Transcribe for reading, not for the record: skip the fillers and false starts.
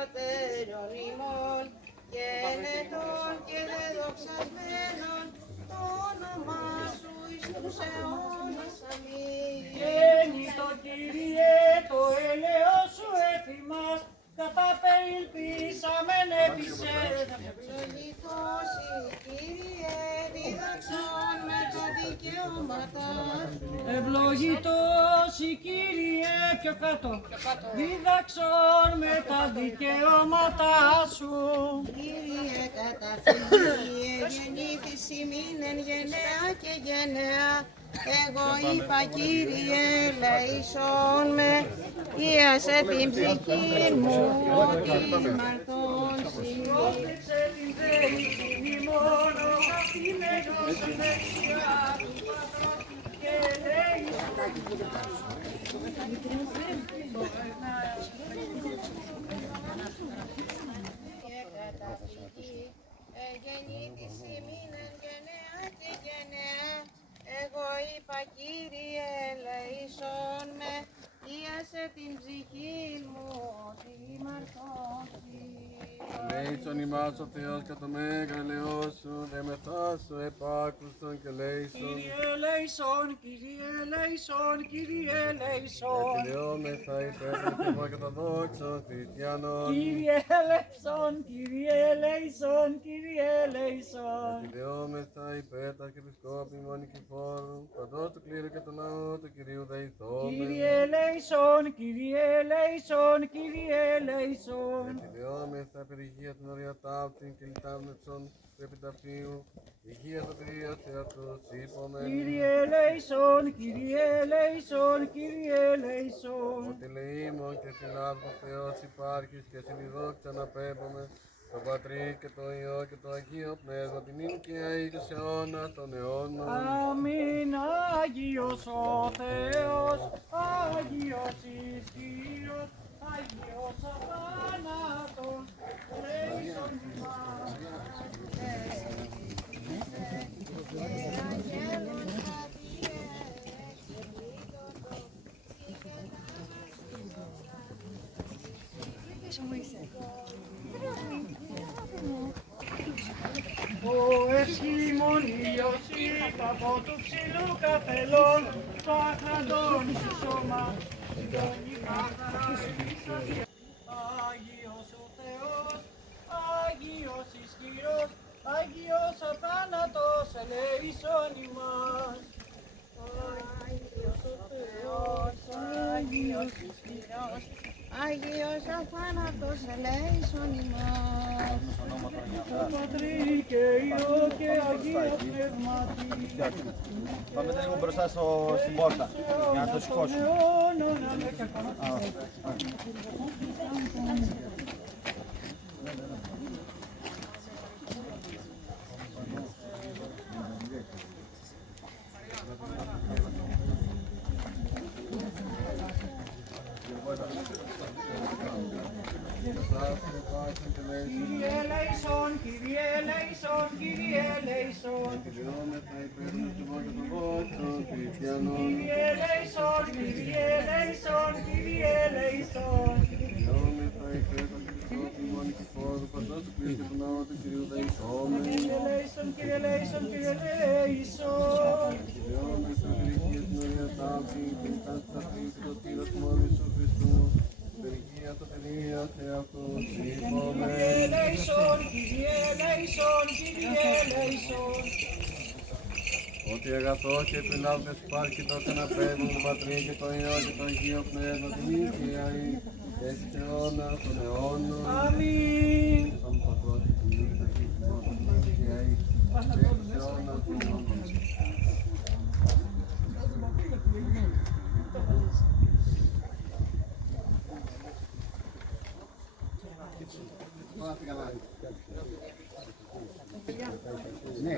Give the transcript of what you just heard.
πατέρων ημών, γενετών και δεδοξασμένων, το όνομά σου εις τους αιώνας. Αμήν. Γέννητο Κύριε, το έλεος σου εφημάς, κατά περιελπίσαμεν επισέδα. Ευλογητός η Κύριε, δίδαξον με τα δικαιώματά σου. Ευλογητός η Κύριε, πιο κάτω, δίδαξον με τα δικαιώματά σου. Κύριε καταφυγή, γεννήθης ημίν εν γενναία και γενναία. Εγώ είπα Κύριε, ελεήσον με, ίασε την ψυχή μου, ότι μαρτώσει. Πρόστεξε την θέληση ημών, ο καθημένος δεξιά του Πατρός και λέει Γεννήθης ημίν εν γενναία και γενναία. Εγώ είπα Κύριε, ελεήσον με, ίασε την ψυχή μου, ότι μαρτώσει. Ελέησον ημάς ο Θεός κατ' το μέγα ελεός σου, δε μεθά σου επάκουσον και ελέησον. Κύριε ελέησον, Κύριε ελέησον, Κύριε ελέησον. Εκκλαιόμεθα υπέρ των τιμών και των δόξων χριστιανών. Κύριε ελέησον, Κύριε ελέησον, Κύριε ελέησον. Εκκλαιόμεθα υπέρ τα Αρχιεπισκόπη ημών Νικηφόρου, παντός του κλήρου και του ναού του Κυρίου δεηθόμεν. Κύριε ελέησον, Κύριε ελέησον, Κύριε ελέησον. Εκκλαιόμεθα περ υγεία των οριατάυτην και λιτάμνευσον του επιταφείου, υγεία σωτηρίας σε αυτούς είπομεν. Κύριε ελέησον, Κύριε ελέησον, Κύριε ελέησον. Ότι ελεήμων και συνάδελφος Θεός υπάρχεις και στην δόξα να πέμπουμε, τον Πατρί και το Υιό και το Αγίο Πνεύμα, την ύμνη και αίγης αιώνα των αιώνων. Αμήν. Άγιος ο Θεός, Άγιος εις Κύριος, Άγιος αθάνατος, ελέησον ημάς. Ο εσχήμων ήλιος από του ψηλού καφελών, το αχραντών σου σώμα, συντονεί καθαρά εις Άγιος ο Θεός, Άγιος ισχυρός, Άγιος αθάνατος, ελέησον ημάς. Άγιος ο Θεός, Άγιος ισχυρός, Άγιος αθάνατος, ελέησον ημάς. το Πατρί και Υιό και Αγία Πνεύματι. Πάμε λίγο μπροστά στην πόρτα για να το σηκώσουμε. Κύριε ελέησον, Κύριε ελέησον, Κύριε ελέησον. Εκκλαιόμεθα υπέρ των τιμών και των δόξων χριστιανών. Κύριε ελέησον, Κύριε ελέησον, Κύριε ελέησον. Εκκλαιόμεθα υπέρ των Αρχιεπισκόπη ημών Νικηφόρου, παντός του κλήρου και του ναού του Κυρίου δεηθόμεν. Κύριε ελέησον, Κύριε ελέησον, Κύριε ελέησον. Εκκλαιόμεθα περ υγεία των οριατάυτην και λιτάμνευσον του Πατρί και το Τύρος του Μόνου Ιησού Χριστού, περ υγεία σωτηρίας σε αυτούς είπομεν. Κύριε ελέησον, Κύριε ελέησον, Κύριε ελέησον. Ότι αγαθό και επιλάβδες υπάρχει τόσο να πέμπουν το Πατρί και το Υιό και το Αγίο Πνεύμα την ήλια και εις αιώνας των αιώνων. Αμήν. Σαν Πατρός και του Υιού και του Αγίου Πνεύματος την ήλια και εις αιώνας των αιώνων. Ναι,